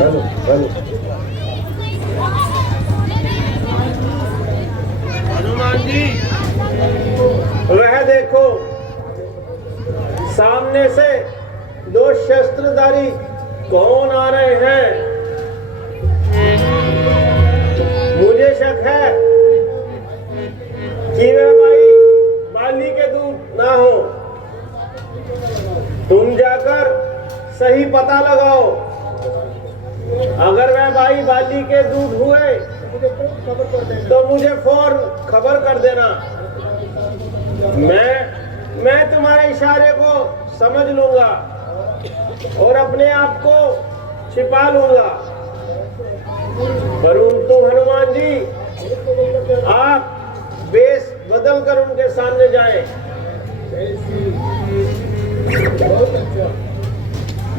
Hello hello. Hanuman ji, वह देखो सामने से दो शस्त्रधारी कौन आ रहे हैं। मुझे शक है कि वह भाई बाली के दूत ना हो। तुम जाकर सही पता लगाओ। अगर वह भाई बाली के दूत हुए तो मुझे फौरन खबर कर देना। मैं तुम्हारे इशारे को समझ लूंगा और अपने आप को छिपा लूंगा। परंतु हनुमान जी, आप वेश बदल कर उनके सामने जाएं।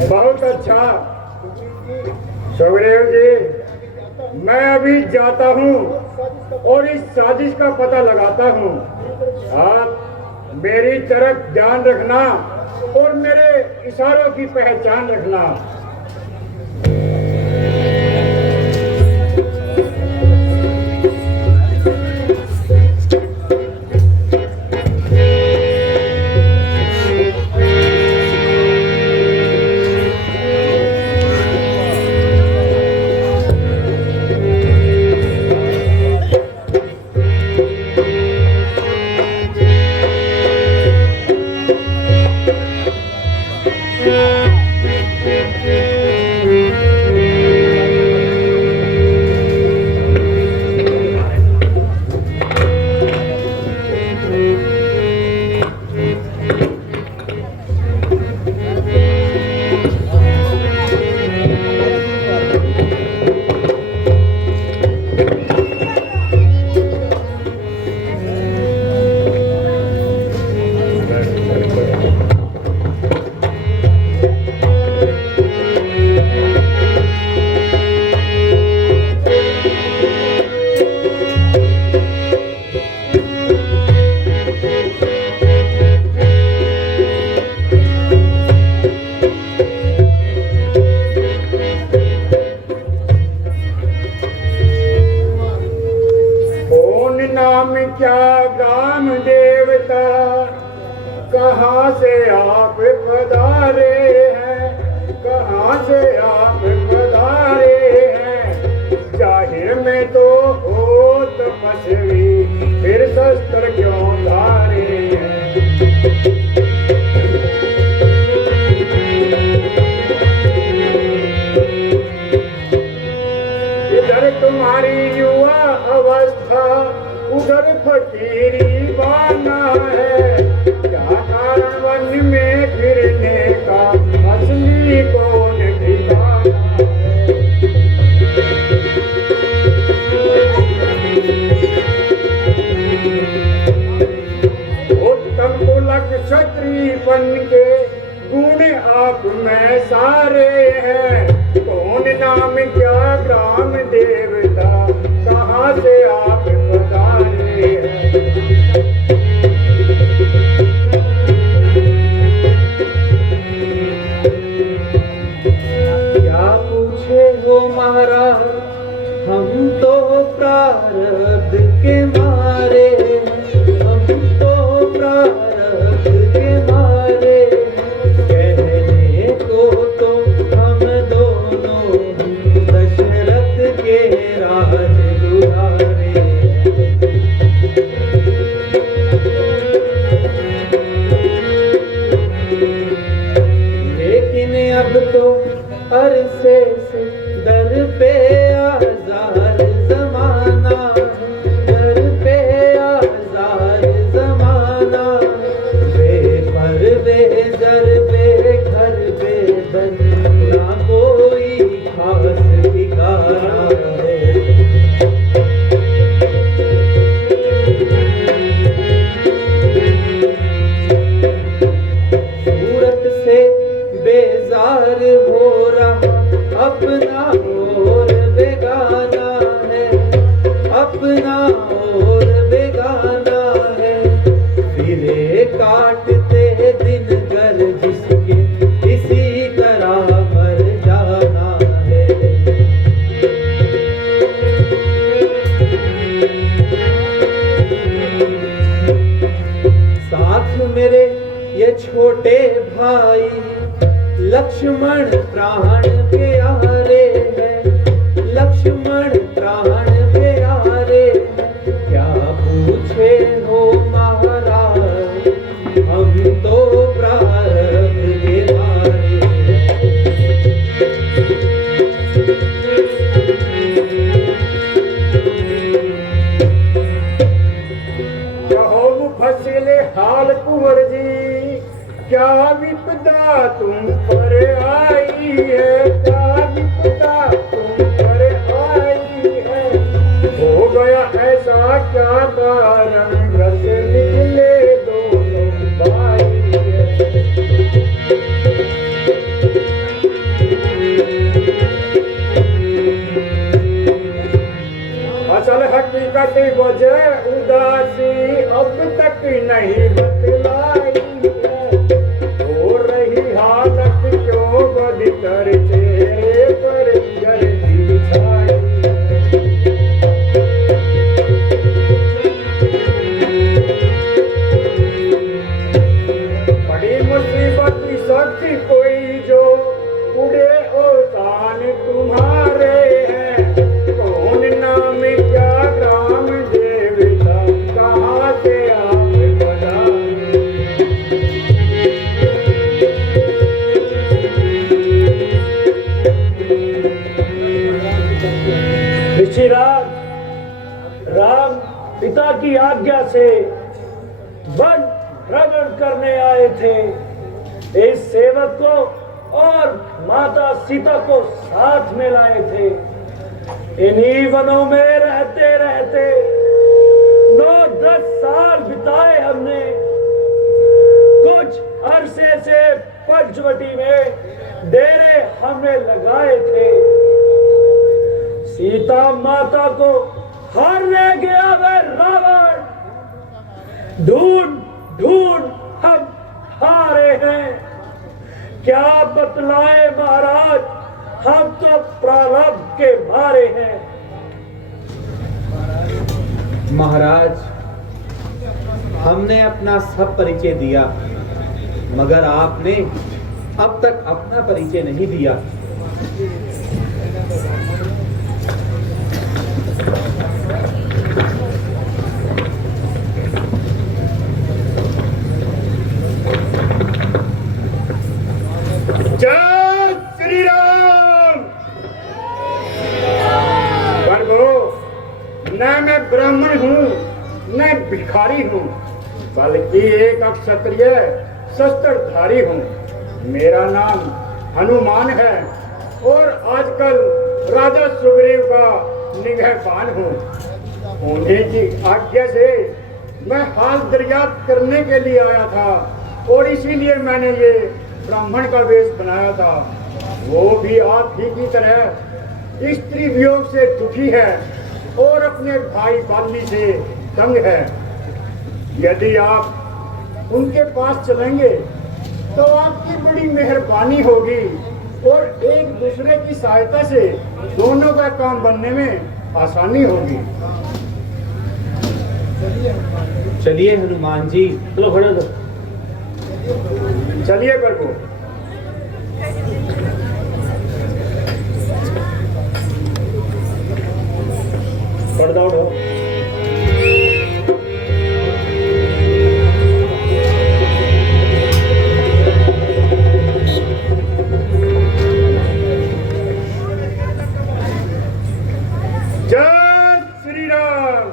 बहुत अच्छा सुग्रीव जी, मैं अभी जाता हूँ और इस साजिश का पता लगाता हूँ। आप मेरी तरफ ध्यान रखना और मेरे इशारों की पहचान रखना। नाम क्या ग्राम देवता, कहाँ से आप पधारे हैं, कहाँ से आप पधारे हैं। जाहिर में तो हो तपस्वी, फिर शस्त्र क्यों धारे हैं। इधर तुम्हारी युवा अवस्था, उधर फकीरी बाना है। क्या कारण वन में फिरने का, असली कौन ठिकाना है। उत्तम पुलक क्षत्रियपन के गुण आप में सारे हैं। कौन नाम क्या ग्राम देवता, कहाँ से आप पधारे हैं। क्या पूछे हो महाराज, हम तो प्रारब्ध के मारे, हम तो प्रारब्ध के मारे। कहने को तो हम दोनों ही दशरथ के राज दुलारे। लेकिन अब तो अरसे से दर पे आज़ार ज़माना, दर पे आज़ार ज़माना। बेपरवे जर बे घर बे बना, कोई खास ठिकाना है। सूरत से बेजार हो रहा अपना और बेगाना है, अपना और बेगाना है। फिरे काटते दिन कर जिसके इसी तरह मर जाना है। छोटे भाई लक्ष्मण प्राण प्यारे हैं, लक्ष्मण प्राण प्यारे, क्या पूछे हो महाराज, हम तो प्रारब्ध के धारे फसले हाल कुंवर जी, क्या विपदा तुम पर आई है, क्या विपदा तुम पर आई है, हो गया ऐसा क्या कारण, घर से निकले दोनों भाई है। असल हकीकत वजह उदासी अब तक नहीं बतलाई है, हो रही हालत क्यों बदतर चेहरे पर जल्दी छाई बड़ी मुसीबत सच्ची कोई जो उड़े ओसान तुम्हारे हैं, कौन नाम क्या ग्राम देवता, कहाँ से आप बनाए। ऋषिराज राम पिता की आज्ञा से वन भ्रमण करने आए थे, इस सेवक को और माता सीता को साथ में लाए थे। इन्हीं वनों में रहते रहते 9-10 साल बिताए हमने, कुछ अरसे से पंचवटी में डेरे हमने लगाए थे। सीता माता को हारने गया वह रावण, ढूंढ ढूंढ हम हारे हैं, क्या बतलाए महाराज, हम तो प्रारब्ध के मारे हैं। महाराज, हमने अपना सब परिचय दिया, मगर आपने अब तक अपना परिचय नहीं दिया। जय श्री राम। प्रभु, न मैं ब्राह्मण हूँ न भिखारी हूँ, बल्कि एक क्षत्रिय शस्त्रधारी हूँ। मेरा नाम हनुमान है और आजकल राजा सुग्रीव का निगहबान हूँ। उन्हीं की आज्ञा से मैं हाल दरियाफ्त करने के लिए आया था और इसीलिए मैंने ये ब्राह्मण का वेश बनाया था। वो भी आप ही की तरह स्त्री वियोग से दुखी है और अपने भाई बाली से तंग है। यदि आप उनके पास चलेंगे तो आपकी बड़ी मेहरबानी होगी और एक दूसरे की सहायता से दोनों का काम बनने में आसानी होगी। चलिए हनुमान जी। चलो खड़े हो। चलिए प्रभु। पर्दा उठो। जय श्री राम।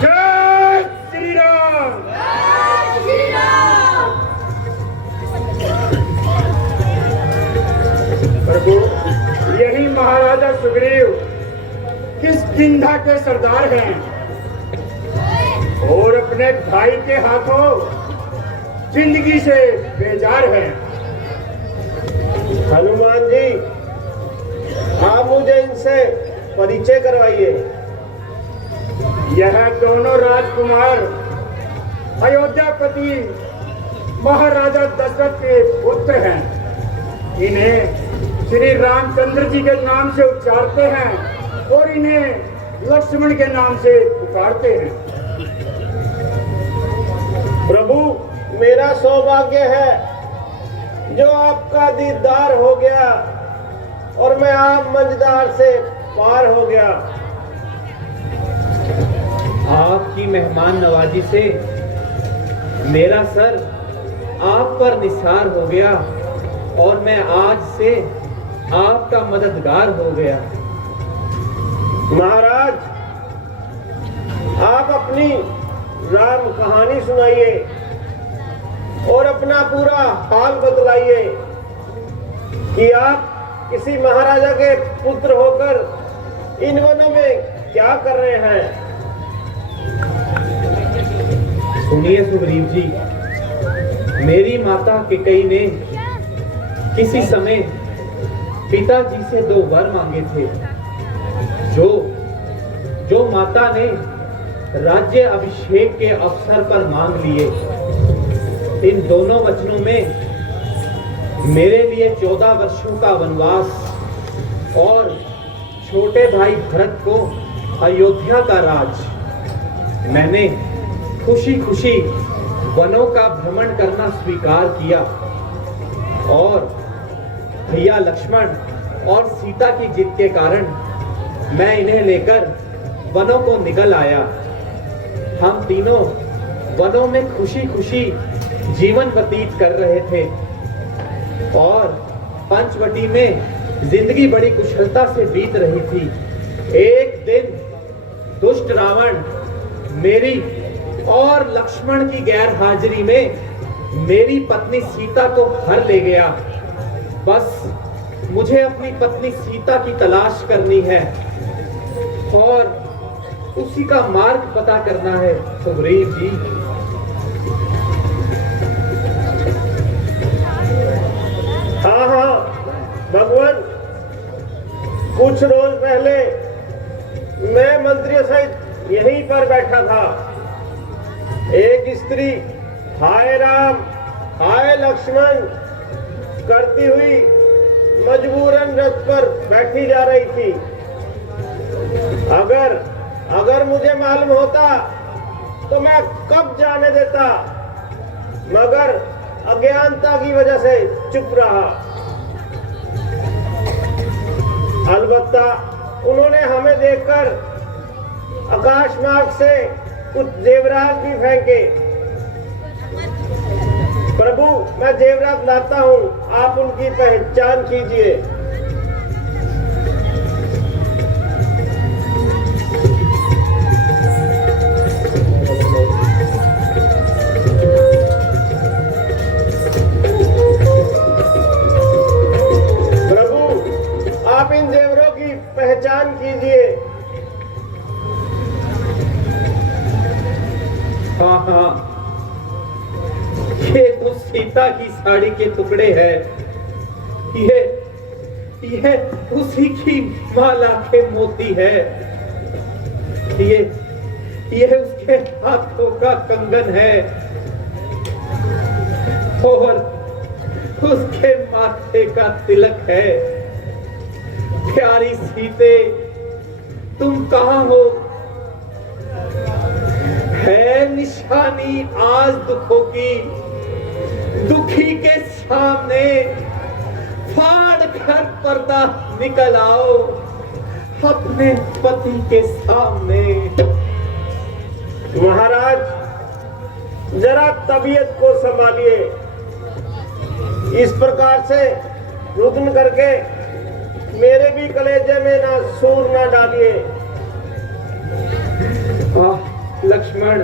जय श्री राम। प्रभु, यही महाराजा सुग्रीव किष्किंधा के सरदार हैं और अपने भाई के हाथों जिंदगी से बेजार हैं। हनुमान जी, आप मुझे इनसे परिचय करवाइए। यह दोनों राजकुमार अयोध्यापति महाराजा दशरथ के पुत्र हैं। इन्हें श्री रामचंद्र जी के नाम से उच्चारते हैं और इन्हें लक्ष्मण के नाम से पुकारते हैं। प्रभु, मेरा सौभाग्य है जो आपका दीदार हो गया और मैं आप मंझदार से पार हो गया। आपकी मेहमान नवाजी से मेरा सर आप पर निसार हो गया और मैं आज से आपका मददगार हो गया। महाराज, आप अपनी राम कहानी सुनाइए और अपना पूरा हाल बतलाइए कि आप किसी महाराजा के पुत्र होकर इन वनों में क्या कर रहे हैं। सुनिए सुग्रीव जी, मेरी माता कैकेयी ने किसी समय पिताजी से 2 वर मांगे थे जो माता ने राज्य अभिषेक के अवसर पर मांग लिए। इन दोनों वचनों में मेरे लिए 14 वर्षों का वनवास और छोटे भाई भरत को अयोध्या का राज। मैंने खुशी खुशी वनों का भ्रमण करना स्वीकार किया और भैया लक्ष्मण और सीता की जिद के कारण मैं इन्हें लेकर वनों को निकल आया। हम तीनों वनों में खुशी खुशी जीवन व्यतीत कर रहे थे और पंचवटी में जिंदगी बड़ी कुशलता से बीत रही थी। एक दिन दुष्ट रावण मेरी और लक्ष्मण की गैर हाजिरी में मेरी पत्नी सीता को हर ले गया। बस मुझे अपनी पत्नी सीता की तलाश करनी है और उसी का मार्ग पता करना है सुग्रीव जी। हाँ, भगवान, कुछ रोज पहले मैं मंत्रियों सहित यहीं पर बैठा था। एक स्त्री हाय राम हाय लक्ष्मण करती हुई मजबूरन रथ पर बैठी जा रही थी। अगर मुझे मालूम होता तो मैं कब जाने देता, मगर अज्ञानता की वजह से चुप रहा। अलबत्ता उन्होंने हमें देखकर आकाश मार्ग से कुछ जेवरात भी फेंके। प्रभु, मैं जेवरात लाता हूँ, आप उनकी पहचान कीजिए। प्रभु, आप इन जेवरों की पहचान कीजिए। हाँ, ये तो सीता की साड़ी के टुकड़े हैं। ये उसी की माला के मोती है। ये उसके हाथों का कंगन है और उसके माथे का तिलक है। प्यारी सीते, तुम कहाँ हो? है निशानी आज दुखों की, दुखी के सामने फाड़ कर पर्दा निकल आओ अपने पति के सामने। महाराज, जरा तबीयत को संभालिए। इस प्रकार से रुदन करके मेरे भी कलेजे में ना सूर ना डालिए। लक्ष्मण,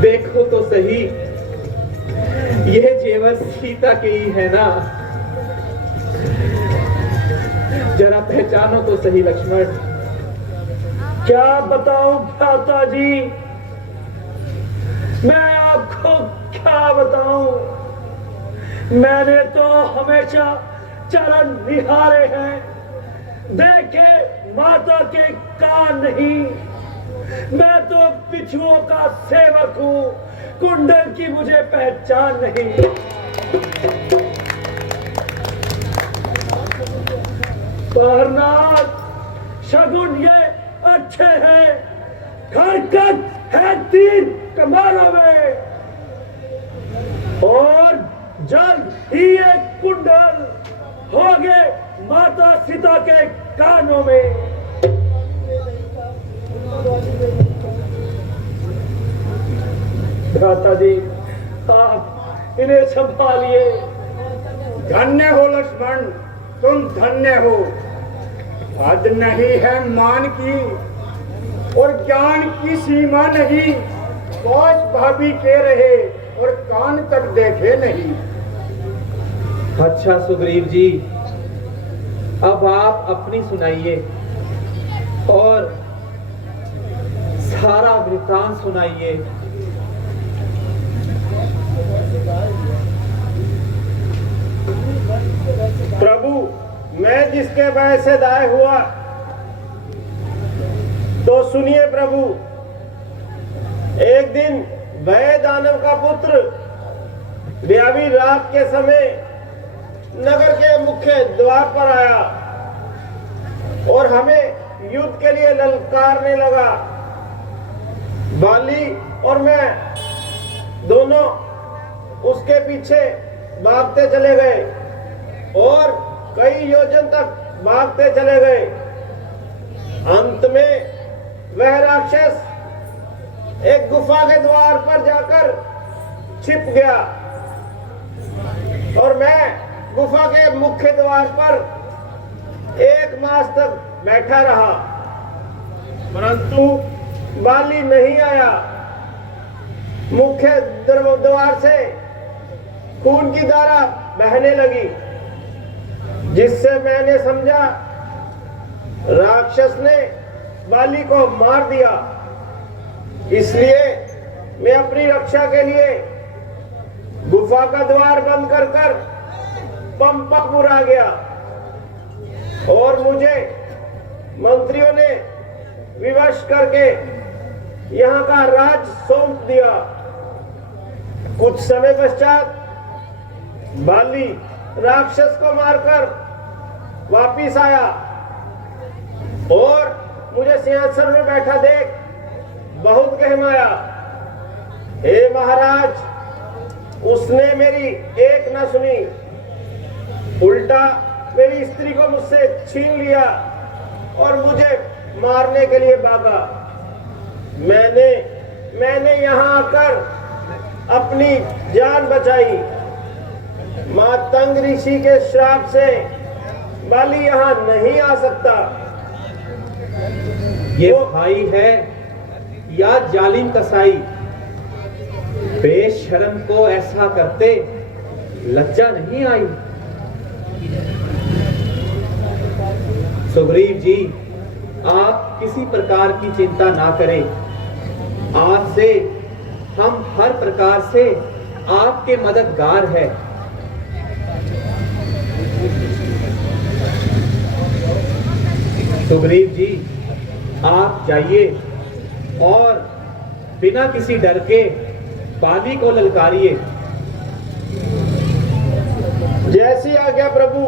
देखो तो सही, यह जेवर सीता के ही है ना? जरा पहचानो तो सही लक्ष्मण। क्या बताऊं भ्राता जी, मैं आपको क्या बताऊं? मैंने तो हमेशा चरण निहारे हैं, देखे माता के कान नहीं। मैं तो पिछुओं का सेवक हूं, कुंडल की मुझे पहचान नहीं। परनाथ, शगुन ये अच्छे हैं, हरकत है तीर कमानों में। और जल्द ही एक कुंडल होगे माता सीता के कानों में। भ्राता जी, आप इन्हें संभालिए। धन्य हो लक्ष्मण, तुम धन्य हो। हद नहीं है मान की और ज्ञान की सीमा नहीं। पहुंच भाभी के रहे और कान तक देखे नहीं। अच्छा सुग्रीव जी, अब आप अपनी सुनाइए और सारा वृत्तांत सुनाइए। प्रभु, मैं जिसके भय से दाय हुआ, तो सुनिए प्रभु। एक दिन भय दानव का पुत्र ब्यावी रात के समय नगर के मुख्य द्वार पर आया और हमें युद्ध के लिए ललकारने लगा। बाली और मैं दोनों उसके पीछे भागते चले गए और कई योजन तक भागते चले गए। अंत में वह राक्षस एक गुफा के द्वार पर जाकर छिप गया और मैं गुफा के मुख्य द्वार पर 1 मास तक बैठा रहा, परंतु बाली नहीं आया। मुख्य द्वार से खून की धारा बहने लगी, जिससे मैंने समझा राक्षस ने बाली को मार दिया। इसलिए मैं अपनी रक्षा के लिए गुफा का द्वार बंद कर पंपापुर आ गया और मुझे मंत्रियों ने विवश करके यहाँ का राज सौंप दिया। कुछ समय पश्चात बाली राक्षस को मारकर वापिस आया और मुझे सिंहासन में बैठा देख बहुत कहमाया। हे महाराज, उसने मेरी एक न सुनी, उल्टा मेरी स्त्री को मुझसे छीन लिया और मुझे मारने के लिए भागा। मैंने यहाँ आकर अपनी जान बचाई। मातंग ऋषि के श्राप से बाली यहाँ नहीं आ सकता। ये भाई है या जालिम कसाई? बेशर्म को ऐसा करते लज्जा नहीं आई? सुग्रीव जी, आप किसी प्रकार की चिंता ना करें। आज से हम हर प्रकार से आपके मददगार हैं। सुग्रीव जी, आप जाइए और बिना किसी डर के बाली को ललकारिए। जैसी आज्ञा प्रभु।